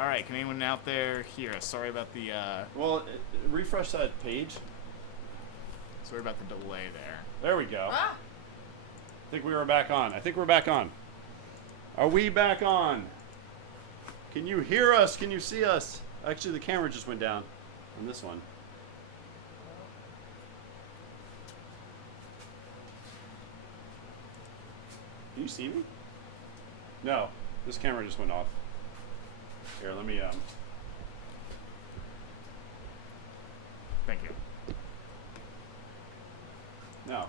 All right, can anyone out there hear us? Sorry about the Refresh that page. sorry about the delay there. There we go. Ah! I think we were back on. I think we're back on. Are we back on? Can you hear us? Can you see us? Actually, the camera just went down on this one. Can you see me? No, this camera just went off. Here, let me Thank you. No.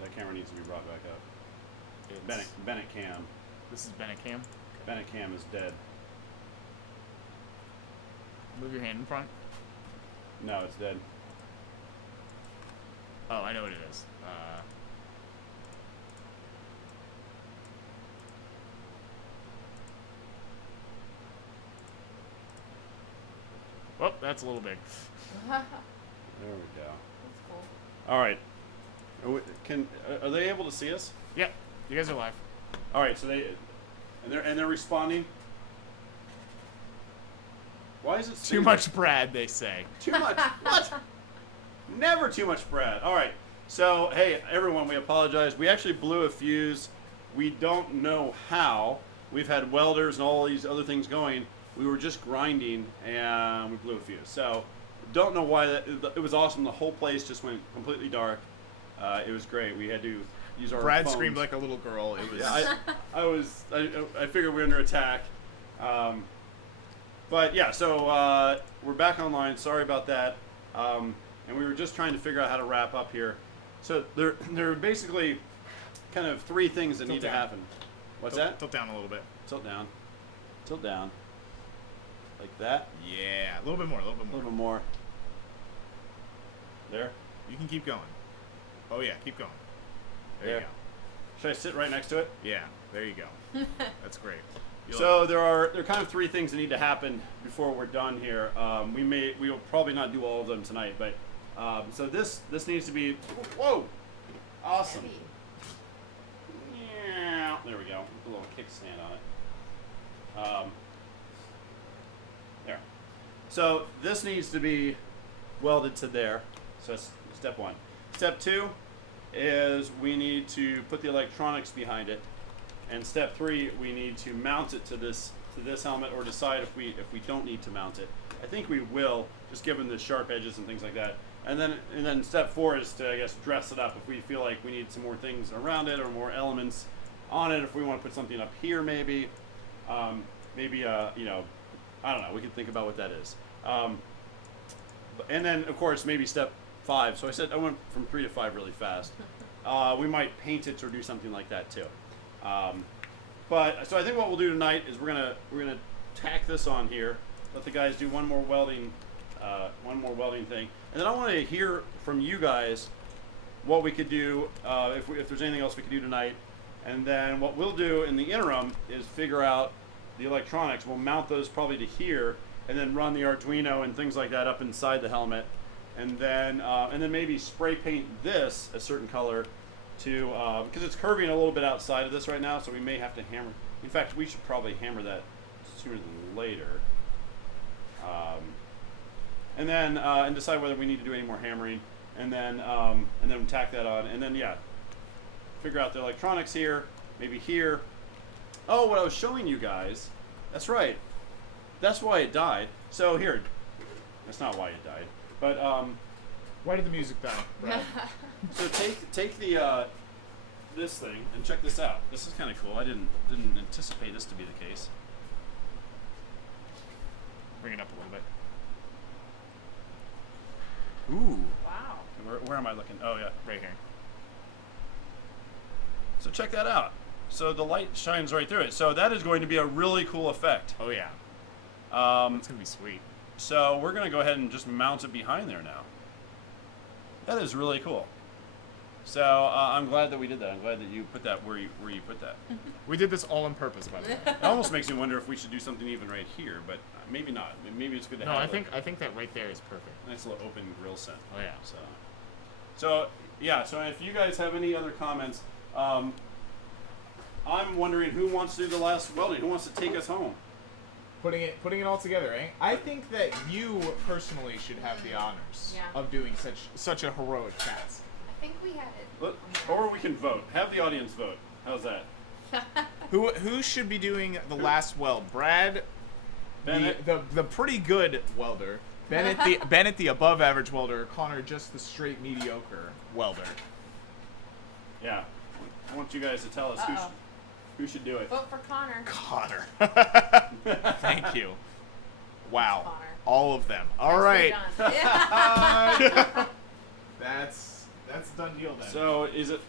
That camera needs to be brought back up. Bennett Cam. This is Bennett Cam. Bennett Cam is dead. Move your hand in front. No, it's dead. Oh, I know what it is. Oh, that's a little big. There we go. That's cool. All right. Are they able to see us? Yep, you guys are live. All right. So they're responding. Why is it Too much Brad, they say. Too much. What? Never too much Brad. All right. So hey, everyone, we apologize. We actually blew a fuse. We don't know how. We've had welders and all these other things going. We were just grinding and we blew a fuse. So don't know why that. It was awesome. The whole place just went completely dark. It was great. We had to use our Brad phones. screamed like a little girl. It was. Yeah, I figured we were under attack. But yeah, so we're back online. Sorry about that. And we were just trying to figure out how to wrap up here. So there are basically kind of three things that need to happen. What's that? Tilt down a little bit. Tilt down. Tilt down. Like that. Yeah, a little bit more. A little bit A more. little bit more. There. You can keep going. Oh yeah, keep going. There Yeah. you go. Should I sit right next to it? Yeah, there you go. That's great. So there are kind of three things that need to happen before we're done here. We will probably not do all of them tonight, but so this needs to be awesome. Heavy. Yeah, there we go. A little kickstand on it. There. So this needs to be welded to there. So that's step one. Step two is we need to put the electronics behind it. And step three, we need to mount it to this helmet, or decide if we don't need to mount it. I think we will, just given the sharp edges and things like that. And then step four is to, I guess, dress it up if we feel like we need some more things around it or more elements on it. If we want to put something up here, maybe, I don't know. We can think about what that is. And then of course maybe step five. So I went from 3 to 5 really fast. We might paint it or do something like that too. But so I think what we'll do tonight is we're gonna tack this on here. Let the guys do one more welding thing, and then I want to hear from you guys what we could do if there's anything else we could do tonight. And then what we'll do in the interim is figure out the electronics. We'll mount those probably to here, and then run the Arduino and things like that up inside the helmet, and then maybe spray paint this a certain color to because it's curving a little bit outside of this right now, so we may have to hammer. In fact, we should probably hammer that sooner than later. And then decide whether we need to do any more hammering, and then tack that on, and then figure out the electronics here, maybe here. Oh, what I was showing you guys, that's right. That's why it died. So here, that's not why it died, but Why did the music die, Brad? so take the this thing and check this out. This is kind of cool. I didn't anticipate this to be the case. Bring it up a little bit. Ooh. Wow. Where am I looking? Oh yeah. Right here. So check that out. So the light shines right through it. So that is going to be a really cool effect. Oh yeah. It's gonna be sweet. So we're going to go ahead and just mount it behind there now. That is really cool. So I'm glad that we did that. I'm glad that you put that where you put that. We did this all on purpose, by the way. It almost makes me wonder if we should do something even right here, but maybe not. Maybe it's good to No, have. I think that right there is perfect. Nice little open grill set. Oh yeah. So yeah. So if you guys have any other comments, I'm I'm wondering who wants to do the last welding. Who wants to take us home? Putting it all together, eh? I think that you personally should have the honors of doing such a heroic task. I think we had it. Or we can vote. Have the audience vote. How's that? Who should be doing the last weld? Brad, Bennett. the pretty good welder. Bennett the above average welder. Connor just the straight mediocre welder. Yeah. I want you guys to tell us who should do it. Vote for Connor. Connor. Thank you. Wow. Connor. All of them. All right. Done. Yeah. That's a done deal then. So is it?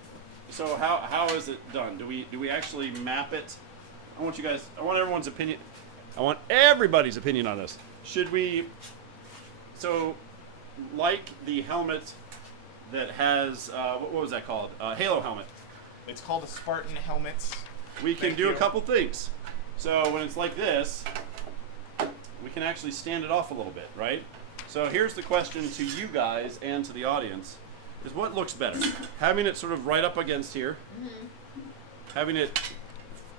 So how is it done? Do we actually map it? I want everyone's opinion. I want everybody's opinion on this. Should we? So, like the helmet that has what was that called? Halo helmet. It's called a Spartan helmet. We can Thank do you. a couple things. So when it's like this, we can actually stand it off a little bit, right? So here's the question to you guys and to the audience: is what looks better? Having it sort of right up against here, having it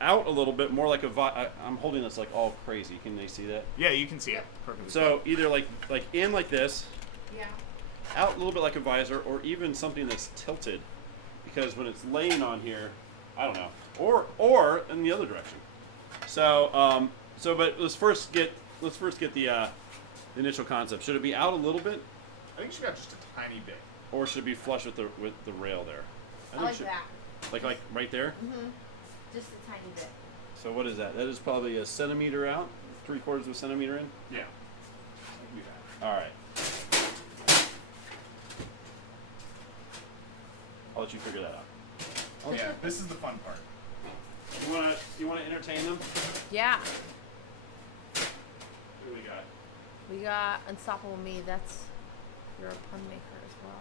out a little bit more like I'm holding this like all crazy. Can they see that? Yeah, you can see it perfectly. So either like in like this, Yeah. out a little bit like a visor, or even something that's tilted, because when it's laying on here, I don't know, or in the other direction. So but let's first get the initial concept. Should it be out a little bit, I think she got just a tiny bit. or should it be flush with the rail there? I like that. Like right there. Just a tiny bit. So what is that? That is probably a centimeter out, 3/4 of a centimeter in. Yeah. I can do that. All right. I'll let you figure that out. Oh yeah, this is the fun part. You wanna entertain them? Yeah. Who do we got? We got Unstoppable Me. You're a pun maker as well.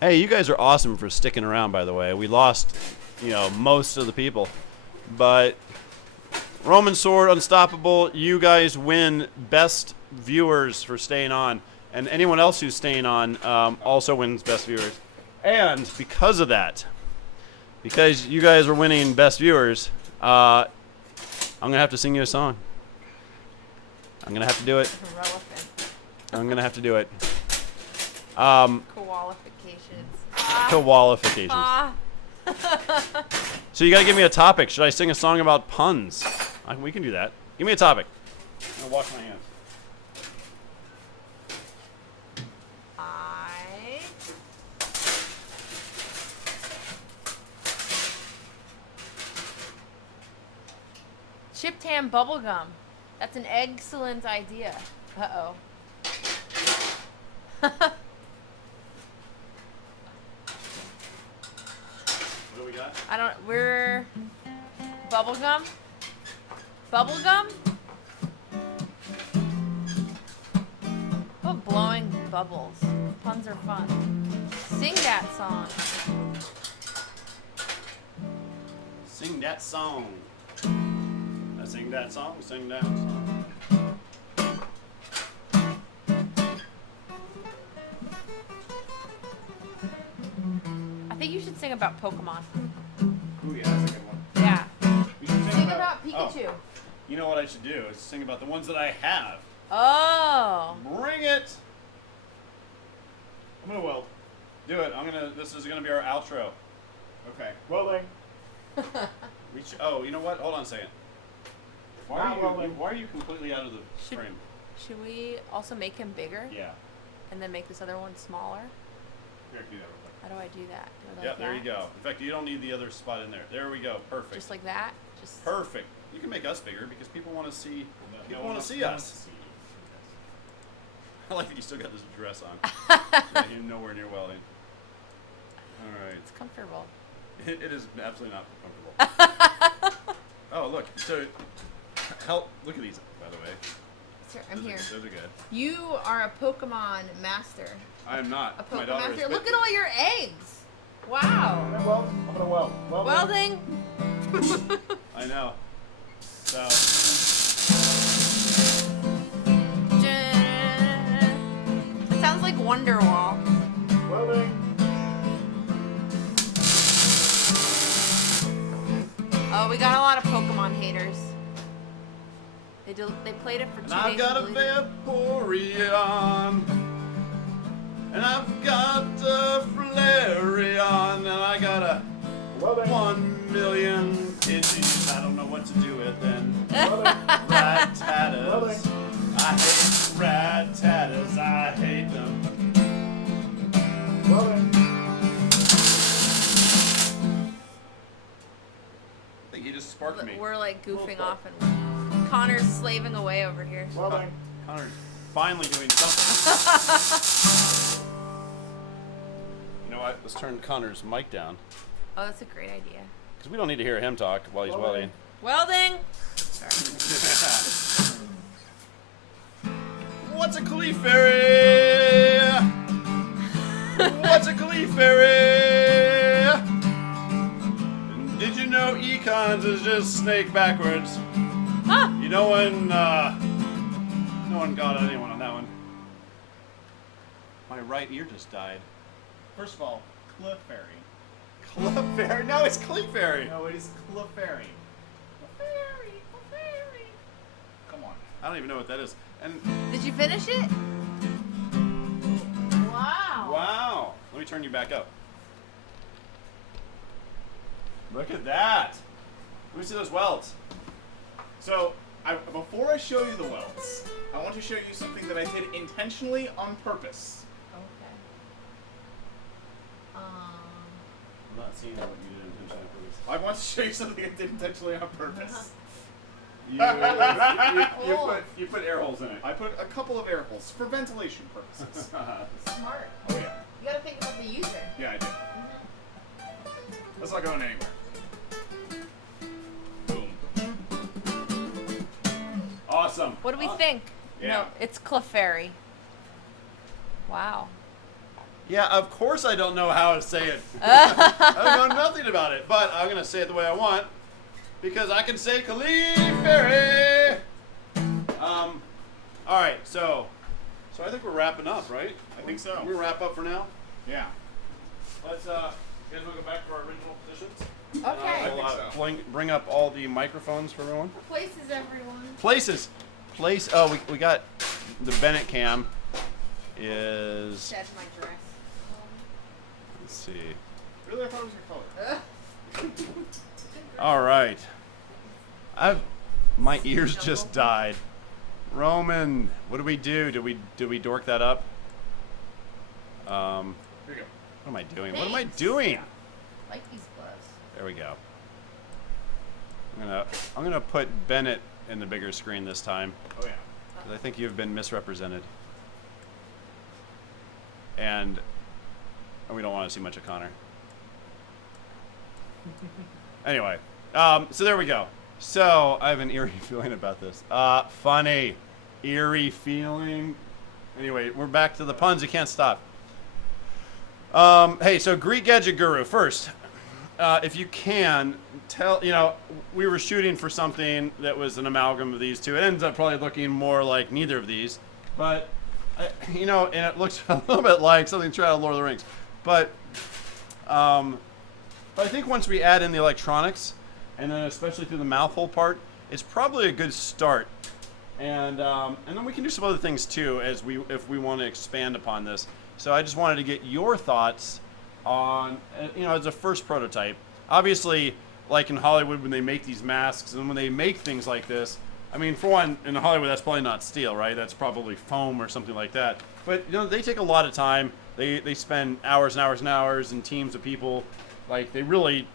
Hey, you guys are awesome for sticking around, by the way. We lost, most of the people. But Roman Sword, Unstoppable, you guys win best viewers for staying on. And anyone else who's staying on also wins best viewers. And because of that, because you guys are winning best viewers, I'm going to have to sing you a song. I'm going to have to do it. Relevant. I'm going to have to do it. Qualifications. Qualifications. So you gotta give me a topic. Should I sing a song about puns? We can do that. Give me a topic. I'm gonna wash my hands. Chipped ham bubblegum. That's an excellent idea. Uh-oh. What do we got? We're bubblegum? Bubblegum? What blowing bubbles? Puns are fun. Sing that song. Sing that song. Sing that song, sing that song. I think you should sing about Pokemon. Ooh yeah, that's a good one. Yeah. You should Sing about Pikachu. Oh. You know what I should do is sing about the ones that I have. Oh. Bring it! I'm gonna weld. Do it. This is gonna be our outro. Okay. Welding. Oh, you know what? Hold on a second. Why are you completely out of the Should- frame? Should we also make him bigger? Yeah. And then make this other one smaller? Here, do that real quick. How do I do that? Do I Yep, like there you that? go. In fact, you don't need the other spot in there. There we go. Perfect. Just like that? Just Perfect. You can make us bigger because people want to see. People want to see us. I like that you still got this dress on. You're nowhere near welding. All right. It's comfortable. It is absolutely not comfortable. Oh, look. So, look at these, by the way. Sir, I'm Those here. Those are good. You are a Pokemon master. I am not. A My Pokemon daughter master. is Look with at all your eggs. Wow. I'm gonna weld. Welding. I know. So, It sounds like Wonderwall. Welding. Oh, we got a lot of Pokemon haters. They played it for 2 days. And I've got a and deleted it. Vaporeon. And I've got a Flareon. And I got a 1 million Pidgeys. I don't know what to do with them. Rat-tatas. I hate rat-tatas. I hate them. I think he just sparked me. We're like goofing off and Connor's slaving away over here. Connor's finally doing something. You know what? Let's turn Connor's mic down. Oh, that's a great idea. Because we don't need to hear him talk while he's welding. Welding! What's a Clefairy? What's a Clefairy? Did you know Econs is just snake backwards? Huh? You know when, no one got anyone on that one. My right ear just died. First of all, Clefairy. Clefairy? No, it's Clefairy. No, it is Clefairy. Clefairy. Come on. I don't even know what that is. And Did you finish it? Wow. wow. Let me turn you back up. Look at that. Let me see those welds. So, before I show you the welds, I want to show you something that I did intentionally on purpose. Okay. I'm not seeing what you did intentionally for this. I want to show you something I did intentionally on purpose. You put air holes in it. I put a couple of air holes for ventilation purposes. Smart. Oh yeah. You gotta think about the user. Yeah, I do. That's not going anywhere. Boom. Awesome. What do we think? yeah. No, it's Clefairy. Wow. Yeah, of course I don't know how to say it. I don't know nothing about it, but I'm gonna say it the way I want because I can say Clefairy. All right, so I think we're wrapping up, right? I think so. We're gonna wrap up for now. Yeah. Let's you guys want to go back to our original positions? Okay. I think so. Bring up all the microphones for everyone. Places, everyone. Place. Oh, we got the Bennett cam. Is That's my dress. let's see. Really, I thought it was your color. All right. My ears just died. Roman, what do we do? Did we dork that up? Here you go. What am I doing? What am I Thanks. doing? Like these gloves. There we go. I'm gonna put Bennett in the bigger screen this time Oh yeah. because I think you've been misrepresented, and we don't want to see much of Connor. Anyway, so there we go. So I have an eerie feeling about this. Funny, eerie feeling. Anyway, we're back to the puns. You can't stop. Hey, so Greek Gadget Guru first. If you can tell, we were shooting for something that was an amalgam of these two. It ends up probably looking more like neither of these, but and it looks a little bit like something straight out of Lord of the Rings. But I think once we add in the electronics, and then especially through the mouthful part, it's probably a good start. And then we can do some other things too, if we want to expand upon this. So I just wanted to get your thoughts on, as a first prototype. Obviously, like in Hollywood when they make these masks and when they make things like this, I mean, for one, in Hollywood that's probably not steel, right? That's probably foam or something like that. But they take a lot of time. They spend hours and hours and hours and teams of people. Like they really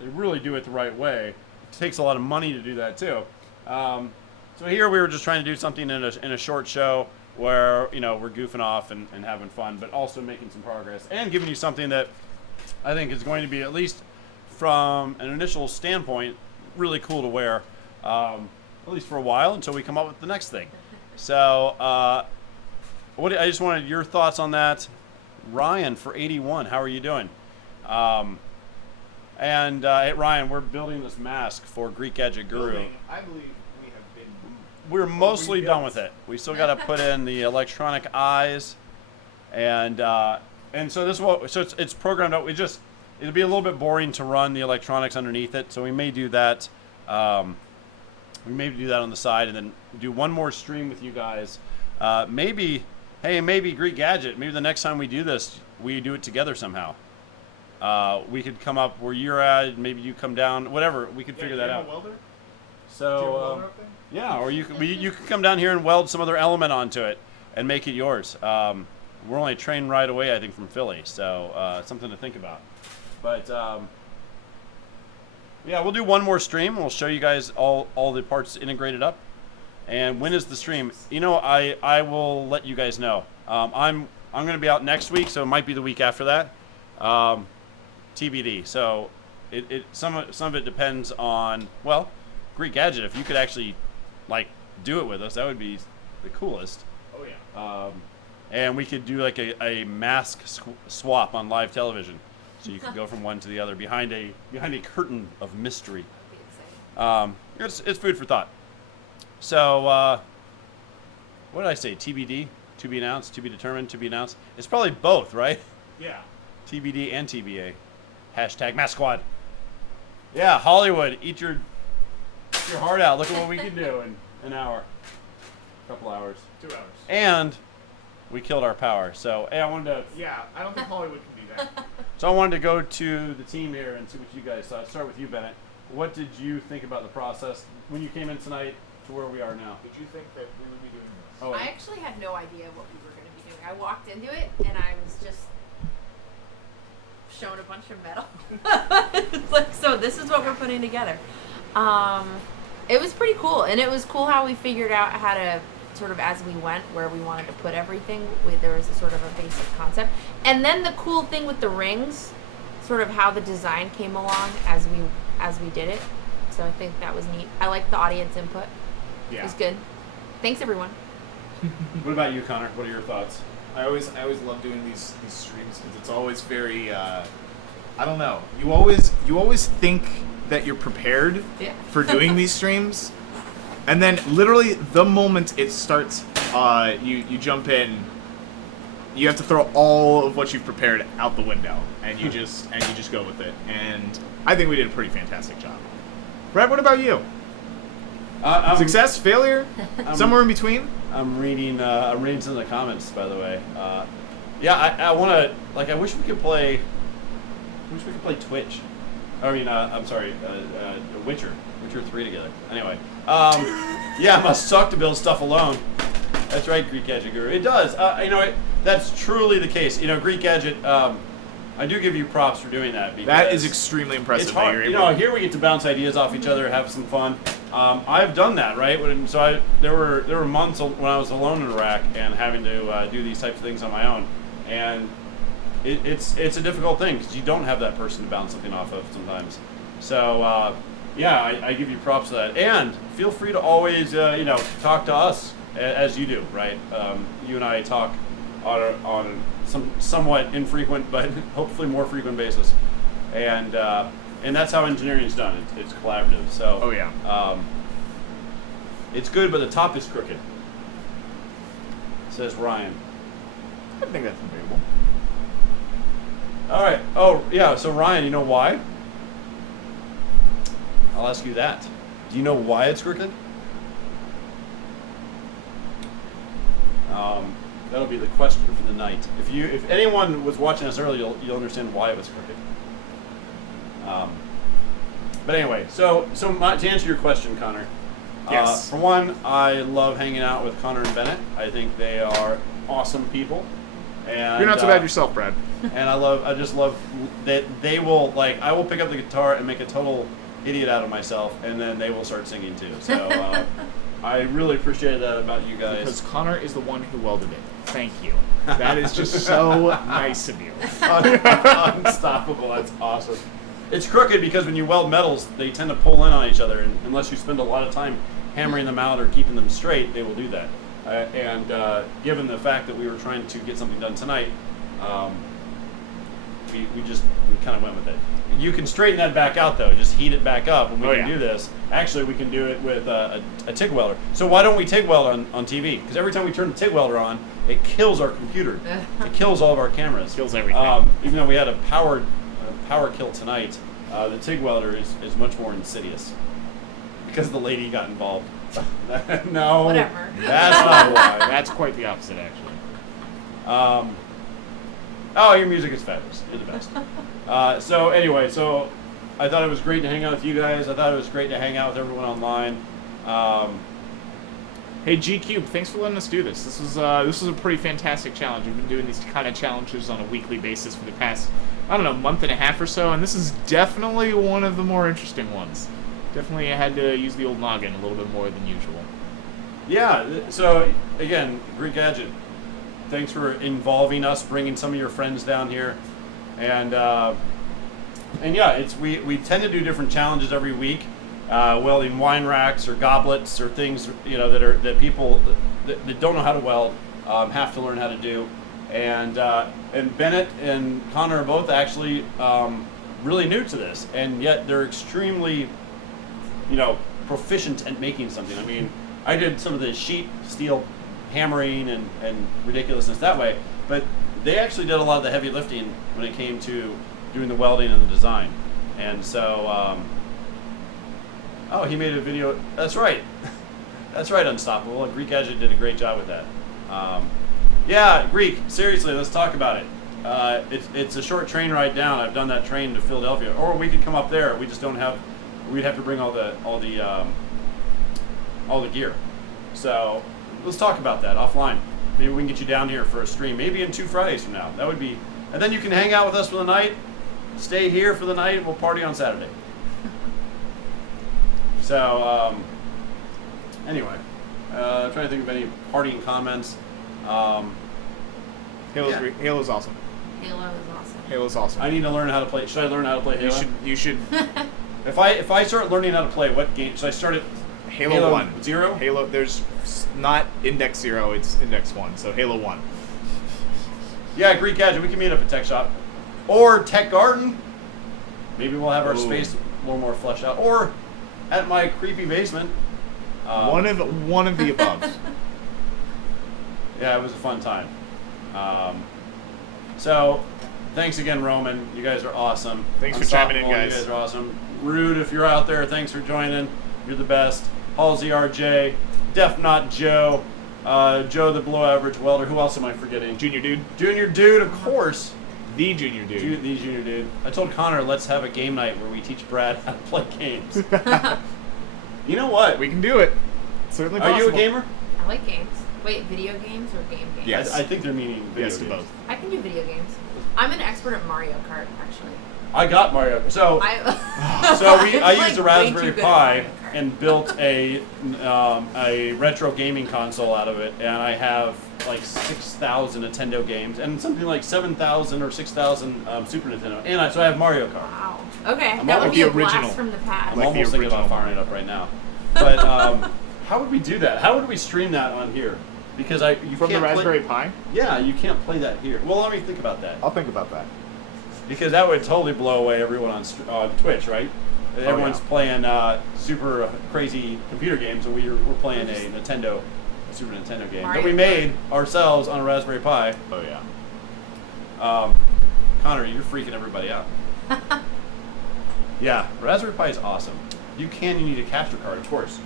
do it the right way. It takes a lot of money to do that too. So here we were just trying to do something in a short show where we're goofing off and having fun, but also making some progress and giving you something that I think is going to be, at least from an initial standpoint, really cool to wear, at least for a while until we come up with the next thing. So I just wanted your thoughts on that. Ryan for 81, how are you doing? Hey, Ryan, we're building this mask for Greek Gadget Guru. I believe we have been. We're mostly done with it. We still got to put in the electronic eyes, and so this is it's programmed out. it'll be a little bit boring to run the electronics underneath it, so we may do that. We may do that on the side, and then do one more stream with you guys. Maybe Greek Gadget. Maybe the next time we do this, we do it together somehow. We could come up where you're at. Maybe you come down. Whatever. We could figure that out. Welder? So yeah, or you could come down here and weld some other element onto it and make it yours. We're only a train ride away, I think, from Philly, so something to think about. But yeah, we'll do one more stream. We'll show you guys all the parts integrated up. And when is the stream? You know, I will let you guys know. I'm going to be out next week, so it might be the week after that. TBD. So some of it depends on, well, Greek Gadget. If you could actually like do it with us, that would be the coolest. Oh yeah. And we could do like a mask swap on live television, so you could go from one to the other behind a curtain of mystery. It's food for thought. So what did I say? TBD, to be announced, to be determined, to be announced. It's probably both, right? Yeah. TBD and TBA. Hashtag Mask Squad. Yeah, Hollywood, eat your heart out. Look at what we can do in an hour, a couple hours, 2 hours. and we killed our power. So hey, I wanted to. Yeah, I don't think Hollywood can do that. So I wanted to go to the team here and see what you guys thought. Start with you, Bennett. What did you think about the process when you came in tonight to where we are now? Did you think that we would be doing this? Oh, I actually had no idea what we were going to be doing. I walked into it and I was just shown a bunch of metal. It's like, so this is what we're putting together. It was pretty cool, and it was cool how we figured out how to sort of, as we went, where we wanted to put everything. There was a sort of a basic concept, and then the cool thing with the rings, sort of how the design came along as we did it. So I think that was neat. I liked the audience input. Yeah. It was good. Thanks everyone. What about you, Connor? What are your thoughts? I always love doing these streams because it's always very I don't know. You always think that you're prepared for doing these streams, and then literally the moment it starts, you jump in. You have to throw all of what you've prepared out the window, and you just go with it. And I think we did a pretty fantastic job. Brad, what about you? Success, failure, somewhere in between. I'm reading some of the comments, by the way. Yeah, I want to, like, I wish we could play Twitch. I mean, I'm sorry, Witcher 3 together. Anyway, yeah, it must suck to build stuff alone. That's right, Greek Gadget Guru. It does. You know, that's truly the case. You know, Greek Gadget, I do give you props for doing that. Because that is extremely impressive. It's hard. You know, here we get to bounce ideas off each other, have some fun. I've done that, right? So there were months when I was alone in Iraq and having to do these types of things on my own, and it's a difficult thing because you don't have that person to bounce something off of sometimes. So yeah, I give you props for that, and feel free to always talk to us as you do, right? You and I talk on some somewhat infrequent but hopefully more frequent basis, and that's how engineering is done. It's collaborative. So oh yeah, it's good, but the top is crooked, says Ryan. I think that's debatable. All right. Oh yeah. So Ryan, you know why? I'll ask you that. Do you know why it's crooked? That'll be the question for the night. If anyone was watching us earlier, you'll understand why it was crooked. But anyway, so to answer your question, Connor. Yes. For one, I love hanging out with Connor and Bennett. I think they are awesome people. And you're not so bad yourself, Brad. And I just love that they will, like, I will pick up the guitar and make a total idiot out of myself, and then they will start singing too. So I really appreciate that about you guys. Because Connor is the one who welded it. Thank you. That is just so nice of you. Unstoppable. That's awesome. It's crooked because when you weld metals, they tend to pull in on each other, and unless you spend a lot of time hammering them out or keeping them straight, they will do that. And given the fact that we were trying to get something done tonight, we kind of went with it. You can straighten that back out though. Just heat it back up, and we can do this. Actually, we can do it with a TIG welder. So why don't we TIG weld on TV? Because every time we turn the TIG welder on, it kills our computer. It kills all of our cameras. Kills everything. Even though we had a powered power kill tonight, the TIG welder is much more insidious because the lady got involved. No, Whatever. that's not why. That's quite the opposite, actually. Oh, your music is fabulous. You're the best. So anyway, so I thought it was great to hang out with you guys. I thought it was great to hang out with everyone online. Hey, G-Cube, thanks for letting us do this. This was a pretty fantastic challenge. We've been doing these kind of challenges on a weekly basis for the past, I don't know, month and a half or so, and this is definitely one of the more interesting ones. Definitely I had to use the old noggin a little bit more than usual. Yeah, so again, Greek Gadget, thanks for involving us, bringing some of your friends down here. And yeah, we tend to do different challenges every week. Welding wine racks or goblets or things that people that don't know how to weld have to learn how to do, and Bennett and Connor are both actually really new to this, and yet they're extremely proficient at making something. I mean, I did some of the sheet steel hammering and ridiculousness that way, but they actually did a lot of the heavy lifting when it came to doing the welding and the design, and so. Oh, he made a video. That's right. That's right, Unstoppable. Greek Gadget did a great job with that. Yeah, Greek, seriously, let's talk about it. It's a short train ride down. I've done that train to Philadelphia. Or we could come up there. We just don't have, we'd have to bring all the gear. So let's talk about that offline. Maybe we can get you down here for a stream. Maybe in 2 Fridays from now. That would be, and then you can hang out with us for the night, stay here for the night, and we'll party on Saturday. So, anyway, I'm trying to think of any parting comments. Halo's awesome. Halo is awesome. Halo's awesome. I need to learn how to play. Should I learn how to play Halo? You should. If I start learning how to play, what game should I start at? Halo 1. 0? Halo. There's not Index 0. It's Index 1. So Halo 1. Yeah, Greek Gadget. We can meet up at Tech Shop or Tech Garden. Maybe we'll have our space a little more fleshed out, or at my creepy basement. One of the above. Yeah, it was a fun time. So, thanks again, Roman. You guys are awesome. Thanks for chiming in, guys. You guys are awesome. Rude, if you're out there, thanks for joining. You're the best. Halsey RJ, Def Not Joe, Joe the below average welder. Who else am I forgetting? Junior Dude. Junior Dude, of course. The Junior Dude. The Junior Dude. I told Connor, let's have a game night where we teach Brad how to play games. You know what? We can do it. Certainly possible. Are you a gamer? I like games. Wait, video games or game games? Yes. I think they're meaning video Yes to games. both. I can do video games. I'm an expert at Mario Kart, actually. I got Mario. So I used a Raspberry Pi and built a retro gaming console out of it, and I have like 6,000 Nintendo games and something like 7,000 or 6,000 Super Nintendo. And so I have Mario Kart. Wow. Okay, I'm that like would be the a blast original. from the past. I'm Like the almost thinking about original firing it up right now. But how would we do that? How would we stream that on here? Because you From the can't Raspberry play, Pi? Yeah, you can't play that here. Well, let me think about that. I'll think about that. Because that would totally blow away everyone on Twitch, right? Everyone's playing super crazy computer games, and we're playing a Super Nintendo game that we made ourselves on a Raspberry Pi. Oh yeah. Connor, you're freaking everybody out. Yeah, Raspberry Pi is awesome. You need a capture card, of course.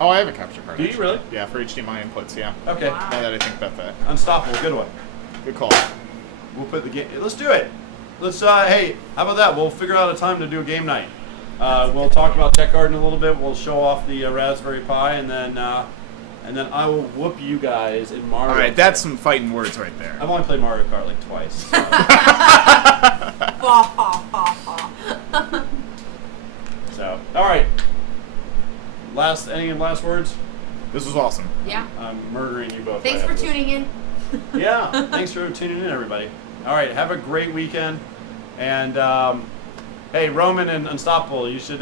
Oh, I have a capture card. Do you actually. really? Yeah, for HDMI inputs. Yeah. Okay. Wow. Now that I think about that. Unstoppable, good one. Good call. We'll put the game. Let's do it. Let's. Hey, how about that? We'll figure out a time to do a game night. We'll talk about Tech Garden a little bit. We'll show off the Raspberry Pi, and then I will whoop you guys in Mario. All right, Kart. that's some fighting words right there. I've only played Mario Kart like twice. So. So, all right. Any last words? This was awesome. Yeah. I'm murdering you both. Thanks right for after this. tuning in. Yeah, thanks for tuning in, everybody. All right, have a great weekend. And hey, Roman and Unstoppable, you should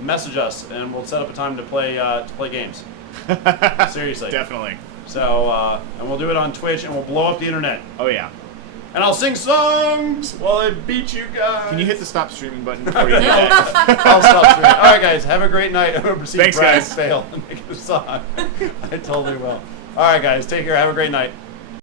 message us, and we'll set up a time to play games. Seriously. Definitely. So, and we'll do it on Twitch, and we'll blow up the internet. Oh yeah. And I'll sing songs while I beat you guys. Can you hit the stop streaming button before you do No. that? I'll stop streaming. All right, guys, have a great night. I hope to see Thanks, Brad guys. fail and make a song. I totally will. All right, guys, take care. Have a great night.